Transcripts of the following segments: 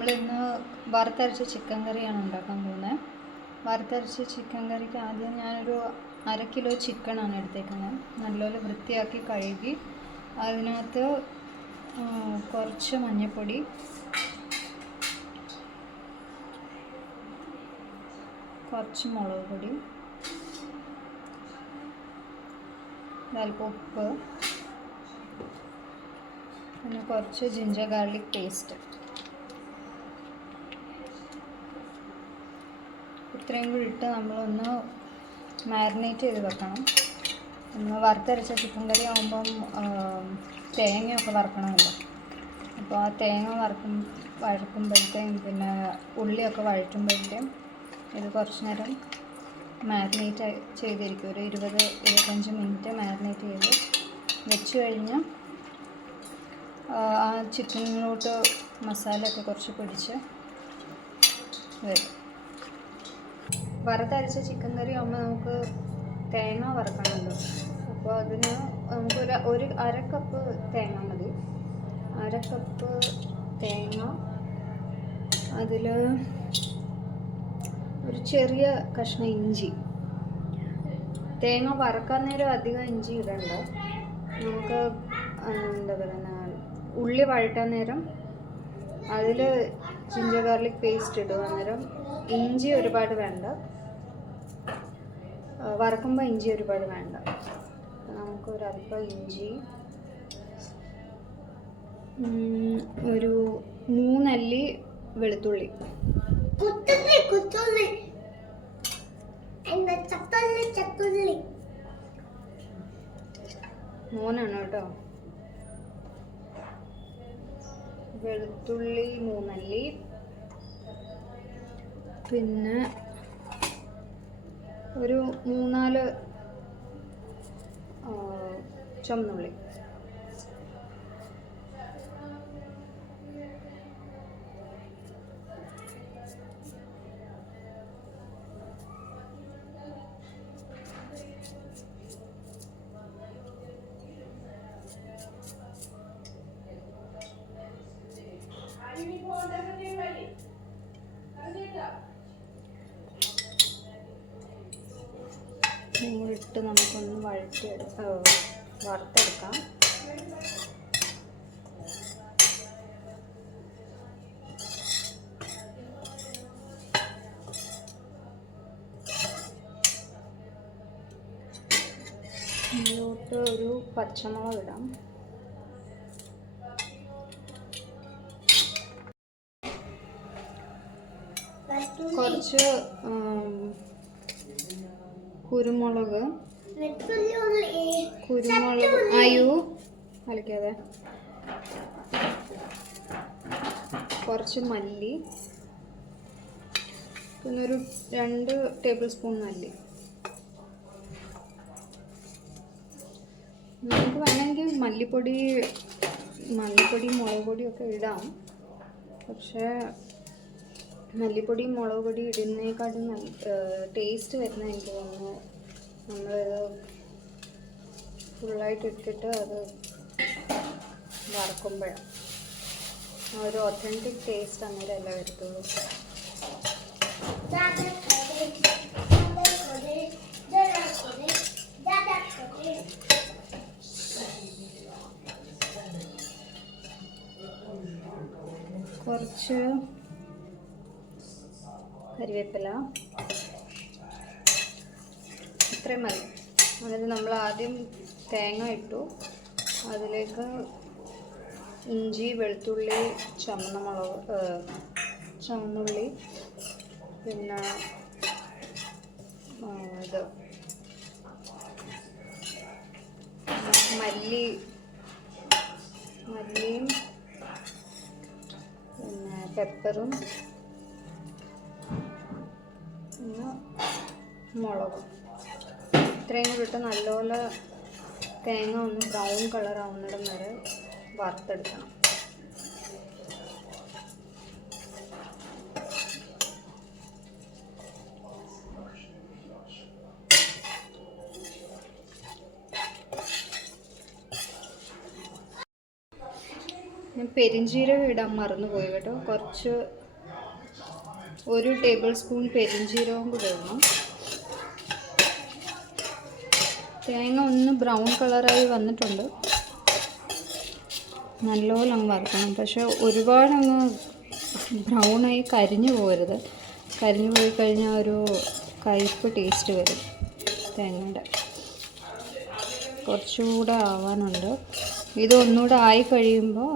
നമ്മളിന്ന് വറുത്തരച്ച ചിക്കൻ കറിയാണ് ഉണ്ടാക്കാൻ പോകുന്നത്. വറുത്തരച്ച ചിക്കൻ കറിക്ക് ആദ്യം ഞാനൊരു 1/2 കിലോ ചിക്കനാണ് എടുത്തേക്കുന്നത്. നല്ലപോലെ വൃത്തിയാക്കി കഴുകി അതിനകത്ത് കുറച്ച് മഞ്ഞൾപ്പൊടി, കുറച്ച് മുളക് പൊടി, അല്പം ഉപ്പ്, പിന്നെ കുറച്ച് ജിഞ്ചർ ഗാർലിക് പേസ്റ്റ്, ഇത്രയും കൂടി ഇട്ട് നമ്മളൊന്ന് മാരിനേറ്റ് ചെയ്ത് വെക്കണം. നമ്മൾ വറുത്തരച്ച ചിക്കൻ കറി ആകുമ്പം തേങ്ങയൊക്കെ വറുക്കണമല്ലോ. അപ്പോൾ ആ തേങ്ങ വഴക്കുമ്പോഴത്തേക്കും പിന്നെ ഉള്ളിയൊക്കെ വഴറ്റുമ്പോഴത്തേക്കും ഇത് കുറച്ച് നേരം മാരിനേറ്റ് ചെയ്തിരിക്കും. ഒരു 20-25 മിനിറ്റ് മാരിനേറ്റ് ചെയ്ത് വെച്ച് കഴിഞ്ഞാൽ ആ ചിക്കനിലോട്ട് മസാലയൊക്കെ കുറച്ച് പിടിച്ച് വരും. വറുത്തരച്ച ചിക്കൻ കറി ആകുമ്പോൾ നമുക്ക് തേങ്ങ വറുക്കണമല്ലോ. അപ്പോൾ അതിന് നമുക്കൊരു 1/2 കപ്പ് തേങ്ങ മതി. 1/2 കപ്പ് തേങ്ങ, അതിൽ ഒരു ചെറിയ കഷ്ണം ഇഞ്ചി. തേങ്ങ വറക്കാൻ നേരം അധികം ഇഞ്ചി ഇടണ്ട. നമുക്ക് എന്താ പറയുക, ഉള്ളി വഴറ്റാൻ നേരം അതിൽ ജിഞ്ചർ ഗാർലിക് പേസ്റ്റ് ഇടുക. അന്നേരം ഇഞ്ചി ഒരുപാട് വേണ്ട, വറക്കുമ്പോൾ ഇഞ്ചി ഒരുപാട് വേണ്ട. നമുക്കൊരല്പം ഇഞ്ചി, ഒരു 3 അല്ലി വെളുത്തുള്ളി, മോനാണ് കേട്ടോ. വെളുത്തുള്ളി 3 അല്ലി, പിന്നെ ഒരു 3-4 ചുവന്നുള്ളി. ഇട്ട് നമുക്കൊന്ന് വറുത്തെടുക്കാം. ഇതിലോട്ട് ഒരു പച്ചമുളക് ഇടാം. കുറച്ച് കുരുമുളക് കളിക്കാതെ, കുറച്ച് മല്ലി, പിന്നെ ഒരു 2 ടേബിൾ സ്പൂൺ മല്ലി. നമുക്ക് വേണമെങ്കിൽ മല്ലിപ്പൊടി മുളക് പൊടിയൊക്കെ ഇടാം. പക്ഷേ മല്ലിപ്പൊടി മുളക് പൊടി ഇടുന്നതിനെക്കാട്ടും ടേസ്റ്റ് വരുന്ന എനിക്ക് തോന്നുന്നു നമ്മളിത് ഫുള്ളായിട്ട് ഇട്ടിട്ട് അത് വറക്കുമ്പോഴാണ് ഒരു ഒത്തൻറ്റിക് ടേസ്റ്റ് അന്നേരം എല്ലാം വരത്തുള്ളൂ. കുറച്ച് കരിവേപ്പില, ഇത്രയും മതി. അതിൽ നമ്മൾ ആദ്യം തേങ്ങ ഇട്ടു, അതിലേക്ക് ഇഞ്ചി, വെളുത്തുള്ളി, ചുവന്നുള്ളി, പിന്നെ ഇത് മല്ലിയും പിന്നെ പെപ്പറും, പിന്നെ മുളകും, ഇത്രയും കൂടി ഇട്ട് നല്ലപോലെ തേങ്ങ ഒന്ന് ബ്രൗൺ കളർ ആവുന്നിടം വരെ വറുത്തെടുക്കണം. ഞാൻ പെരിഞ്ജീരകം ഇടാൻ മറന്നുപോയി കേട്ടോ. കുറച്ച് 1 ടേബിൾ സ്പൂൺ പെരിഞ്ജീരകം കൂടെ ഇടണം. തേങ്ങ ഒന്ന് ബ്രൗൺ കളറായി വന്നിട്ടുണ്ട്. നല്ലപോലെ അങ്ങ് വറുക്കണം. പക്ഷേ ഒരുപാട് അങ്ങ് ബ്രൗണായി കരിഞ്ഞു പോകരുത്. കരിഞ്ഞു പോയി കഴിഞ്ഞാൽ ഒരു കയ്പ്പ് ടേസ്റ്റ് വരും തേങ്ങയുടെ. കുറച്ചുകൂടെ ആവാനുണ്ട്. ഇതൊന്നുകൂടെ ആയി കഴിയുമ്പോൾ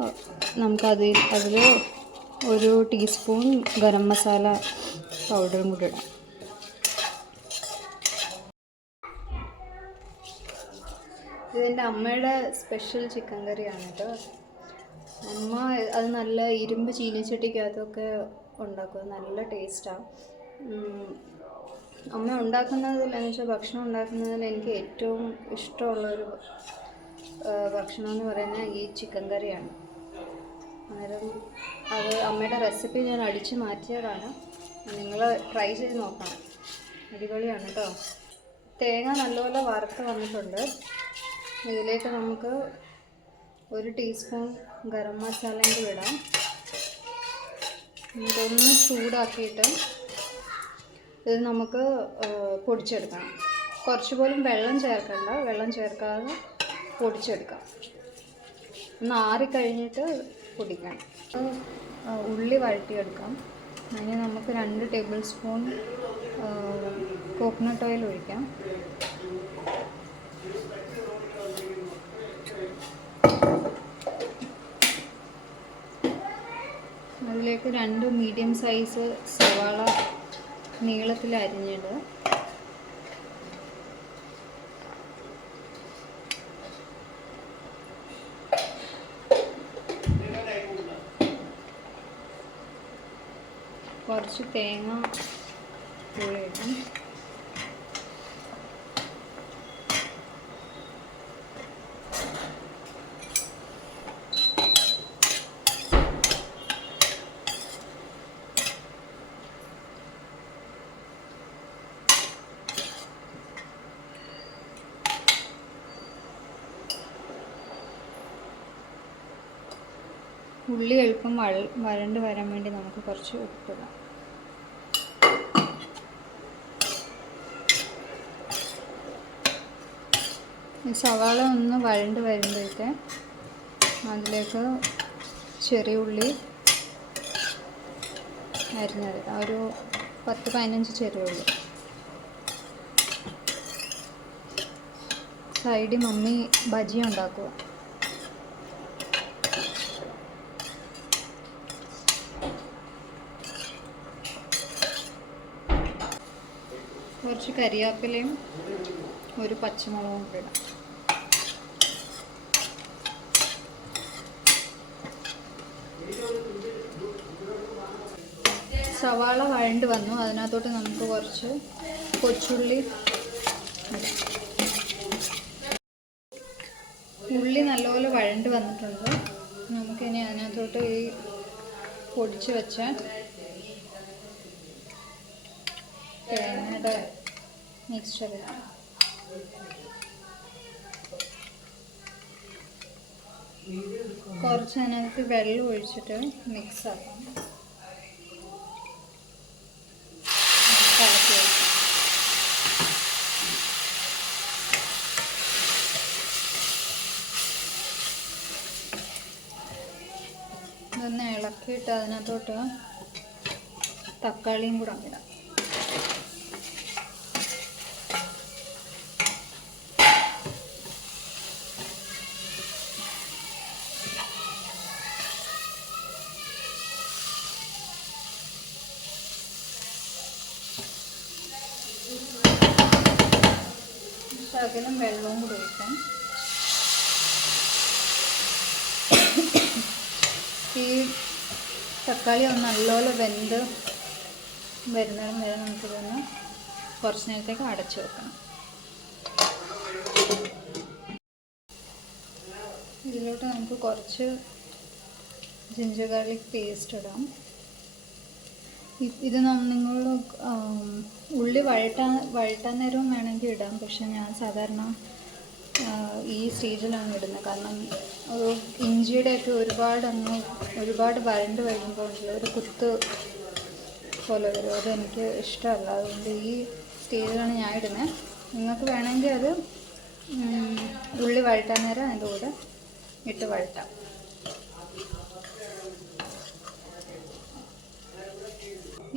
നമുക്കതിൽ 1 ടീസ്പൂൺ ഗരം മസാല പൗഡറും കൂടി ഇടാം. ഇതെൻ്റെ അമ്മയുടെ സ്പെഷ്യൽ ചിക്കൻ കറിയാണ് കേട്ടോ. അമ്മ അത് നല്ല ഇരുമ്പ് ചീനിച്ചട്ടിക്കകത്തൊക്കെ ഉണ്ടാക്കും. നല്ല ടേസ്റ്റാണ്. അമ്മ ഉണ്ടാക്കുന്നതിൽ എന്ന് വെച്ചാൽ ഭക്ഷണം ഉണ്ടാക്കുന്നതിൽ എനിക്ക് ഏറ്റവും ഇഷ്ടമുള്ളൊരു ഭക്ഷണം എന്ന് പറയുന്നത് ഈ ചിക്കൻ കറിയാണ്. അന്നേരം അത് അമ്മയുടെ റെസിപ്പി ഞാൻ അടിച്ച് മാറ്റിയതാണ്. നിങ്ങൾ ട്രൈ ചെയ്ത് നോക്കണം. അടിപൊളിയാണ് കേട്ടോ. തേങ്ങ നല്ലപോലെ വറുത്ത് വന്നിട്ടുണ്ട്. ഇതിലേക്ക് നമുക്ക് 1 ടീസ്പൂൺ ഗരം മസാലയും കൂടി ഇടാം. ഇതൊന്ന് ചൂടാക്കിയിട്ട് ഇത് നമുക്ക് പൊടിച്ചെടുക്കണം. കുറച്ച് പോലും വെള്ളം ചേർക്കണ്ട. വെള്ളം ചേർക്കാതെ പൊടിച്ചെടുക്കാം. ഒന്ന് ആറിക്കഴിഞ്ഞിട്ട് പൊടിക്കണം. ഉള്ളി വഴറ്റിയെടുക്കാം. അതിന് നമുക്ക് 2 ടേബിൾ സ്പൂൺ കോക്കനട്ട് ഓയിൽ ഒഴിക്കാം. അതിലേക്ക് 2 മീഡിയം സൈസ് സവാള നീളത്തിൽ അരിഞ്ഞിട്ട് കുറച്ച് തേങ്ങ കൂടിയിടും. ഉള്ളി എളുപ്പം വഴണ്ട് വരാൻ വേണ്ടി നമുക്ക് കുറച്ച് ഉപ്പിടാം. സവാള ഒന്ന് വഴണ്ട് വരുമ്പോഴേക്ക് അതിലേക്ക് ചെറിയ ഉള്ളി അരിഞ്ഞത് ഒരു 10-15 ചെറിയ ഉള്ളി. സൈഡിൽ മമ്മി ബജി ഉണ്ടാക്കുക. കുറച്ച് കരിവേപ്പിലയും 1 പച്ചമുളകും ഇടാം. സവാള വഴണ്ട് വന്നു. അതിനകത്തോട്ട് നമുക്ക് കുറച്ച് കൊച്ചുള്ളി ഇടാം. ഉള്ളി നല്ലപോലെ വഴണ്ട് വന്നിട്ടുണ്ട്. നമുക്കിനി അതിനകത്തോട്ട് ഈ പൊടിച്ച് വെച്ച തേങ്ങയുടെ മിക്സ്ചർ ഇടാം. കുറച്ച് അതിനകത്ത് വെള്ളം ഒഴിച്ചിട്ട് മിക്സ് ആക്കാം. ഇതൊന്ന് ഇളക്കിയിട്ട് അതിനകത്തോട്ട് തക്കാളിയും കൂടെ ഇടാം. ശകലം വെള്ളവും കൂടി ഒഴിക്കാം. ഈ തക്കാളി ഒന്ന് നല്ലപോലെ വെന്ത് വരുന്നിടം വരെ നമുക്കിതൊന്ന് കുറച്ച് നേരത്തേക്ക് അടച്ചു വെക്കണം. ഇതിലോട്ട് നമുക്ക് കുറച്ച് ജിഞ്ചർ ഗാർലിക് പേസ്റ്റ് ഇടാം. ഇത് നിങ്ങൾ ഉള്ളി വഴട്ടാൻ നേരവും വേണമെങ്കിൽ ഇടാം. പക്ഷെ ഞാൻ സാധാരണ ഈ സ്റ്റേജിലാണ് ഇടുന്നത്. കാരണം ഒരു ഇഞ്ചിയുടെയൊക്കെ ഒരുപാട് വരണ്ട് വരുമ്പോൾ ഒരു കുത്ത് പോലെ വരും. അതെനിക്ക് ഇഷ്ടമല്ല. അതുകൊണ്ട് ഈ സ്റ്റേജിലാണ് ഞാൻ ഇടുന്നത്. നിങ്ങൾക്ക് വേണമെങ്കിൽ അത് ഉള്ളി വഴറ്റാൻ നേരം അതിൻ്റെ കൂടെ ഇട്ട് വഴറ്റാം.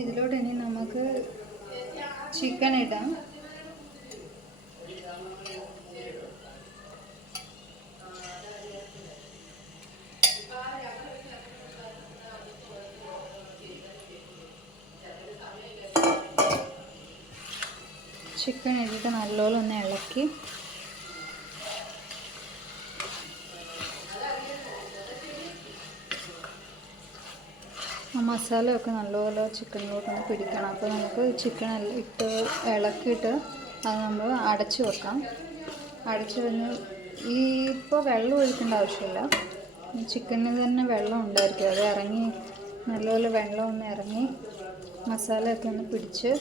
ഇതിലോട്ട് ഇനി നമുക്ക് ചിക്കൻ ഇടാം. ചിക്കൻ ഇട്ടിട്ട് നല്ലോണം ഒന്ന് ഇളക്കി ആ മസാലയൊക്കെ നല്ലപോലെ ചിക്കനിലോട്ടൊന്ന് പിടിക്കണം. അപ്പോൾ നമുക്ക് ചിക്കൻ ഇട്ട് ഇളക്കിയിട്ട് അത് നമ്മൾ അടച്ച് വെക്കാം. അടച്ച് കഴിഞ്ഞ് ഇപ്പോൾ വെള്ളം ഒഴിക്കേണ്ട ആവശ്യമില്ല. ചിക്കനിൽ തന്നെ വെള്ളം ഉണ്ടായിരിക്കും. അത് ഇറങ്ങി നല്ലപോലെ വെള്ളം ഒന്ന് ഇറങ്ങി മസാലയൊക്കെ ഒന്ന് പിടിച്ച്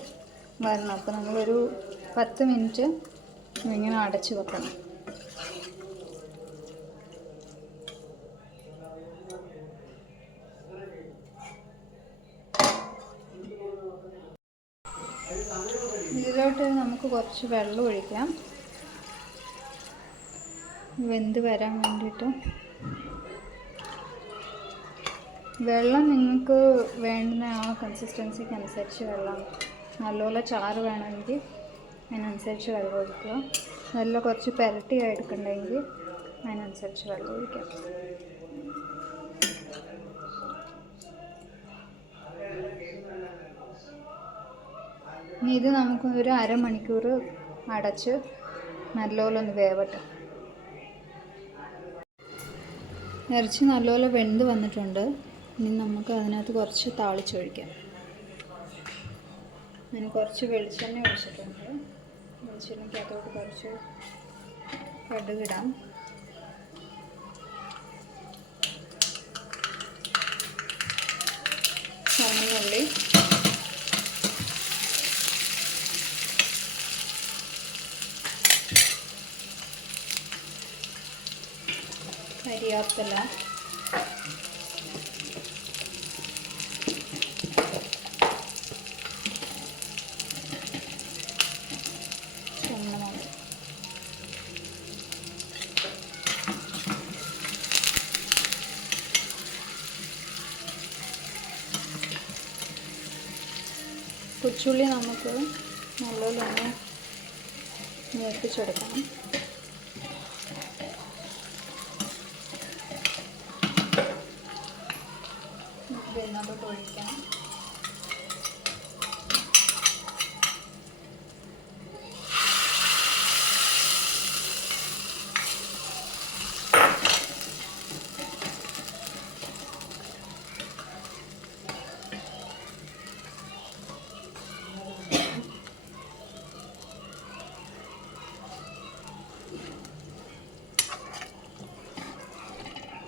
വരണം. അപ്പോൾ നമ്മളൊരു 10 മിനിറ്റ് ഇങ്ങനെ അടച്ച് വെക്കണം. ഇതിലോട്ട് നമുക്ക് കുറച്ച് വെള്ളം ഒഴിക്കാം, വെന്ത് വരാൻ വേണ്ടിയിട്ട്. വെള്ളം നിങ്ങൾക്ക് വേണ്ടുന്ന ആ കൺസിസ്റ്റൻസിക്ക് അനുസരിച്ച് വെള്ളം, നല്ലപോലെ ചാറ് വേണമെങ്കിൽ അതിനനുസരിച്ച് വെള്ളം ഒഴിക്കുക. നല്ല കുറച്ച് പെരട്ടിയായി എടുക്കണമെങ്കിൽ അതിനനുസരിച്ച് വെള്ളം ഒഴിക്കാം. ഇനി ഇത് നമുക്ക് ഒരു അരമണിക്കൂർ അടച്ച് നല്ലപോലെ ഒന്ന് വേവട്ടെ. ഇറച്ചി നല്ലപോലെ വെന്ത് വന്നിട്ടുണ്ട്. ഇനി നമുക്ക് അതിനകത്ത് കുറച്ച് താളിച്ചൊഴിക്കാം. ഞാൻ കുറച്ച് വെളിച്ചെണ്ണ ഒഴിച്ചിട്ടുണ്ട്. വെളിച്ചെണ്ണയ്ക്കകത്തോട്ട് കുറച്ച് കടുകിടാം. ചുവന്നുള്ളി, കരിയാപ്പില, ചുവന്നുമുളക്, കൊച്ചുള്ളി നമുക്ക് നല്ലപോലെ ഒന്ന് മൂപ്പിച്ചെടുക്കണം. ഇതിനകത്തോട്ട് ഒഴിക്കാം.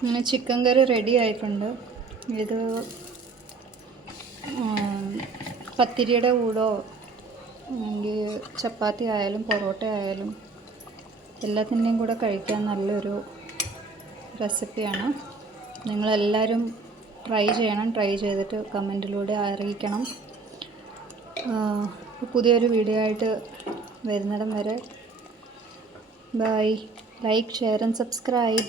അങ്ങനെ ചിക്കൻ കറി റെഡി ആയിട്ടുണ്ട്. ഇത് പത്തിരിയുടെ കൂടോ അല്ലെങ്കിൽ ചപ്പാത്തി ആയാലും പൊറോട്ട ആയാലും എല്ലാത്തിൻ്റെയും കൂടെ കഴിക്കാൻ നല്ലൊരു റെസിപ്പിയാണ്. നിങ്ങളെല്ലാവരും ട്രൈ ചെയ്യണം. ട്രൈ ചെയ്തിട്ട് കമൻറ്റിലൂടെ അറിയിക്കണം. പുതിയൊരു വീഡിയോ ആയിട്ട് വരുന്നിടം വരെ bye. Like, share and subscribe.